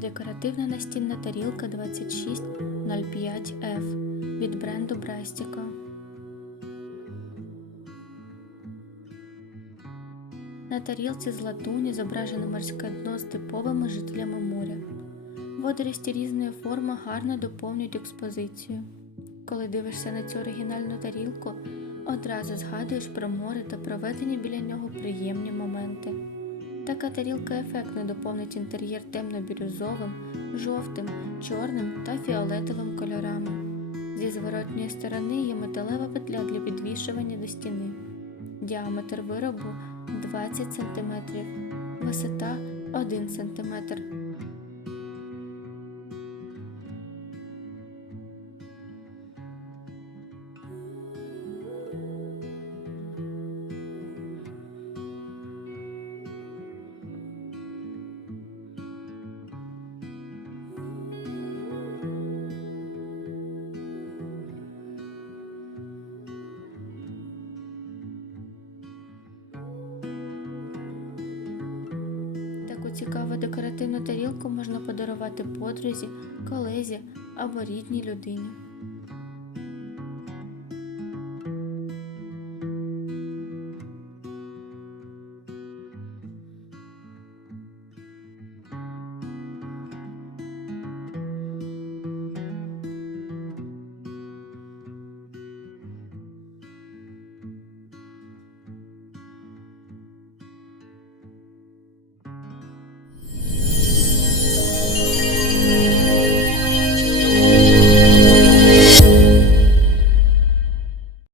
Декоративна настінна тарілка 2605F від бренду Брастіко. На тарілці з латуні зображено морське дно з типовими жителями моря. Водорості різної форми гарно доповнюють експозицію. Коли дивишся на цю оригінальну тарілку, одразу згадуєш про море та проведені біля нього приємні моменти. Така тарілка ефектно доповнить інтер'єр темно-бірюзовим, жовтим, чорним та фіолетовим кольорами. Зі зворотньої сторони є металева петля для підвішування до стіни. Діаметр виробу 20 см, висота 1 см. Цікаву декоративну тарілку можна подарувати подрузі, колезі або рідній людині.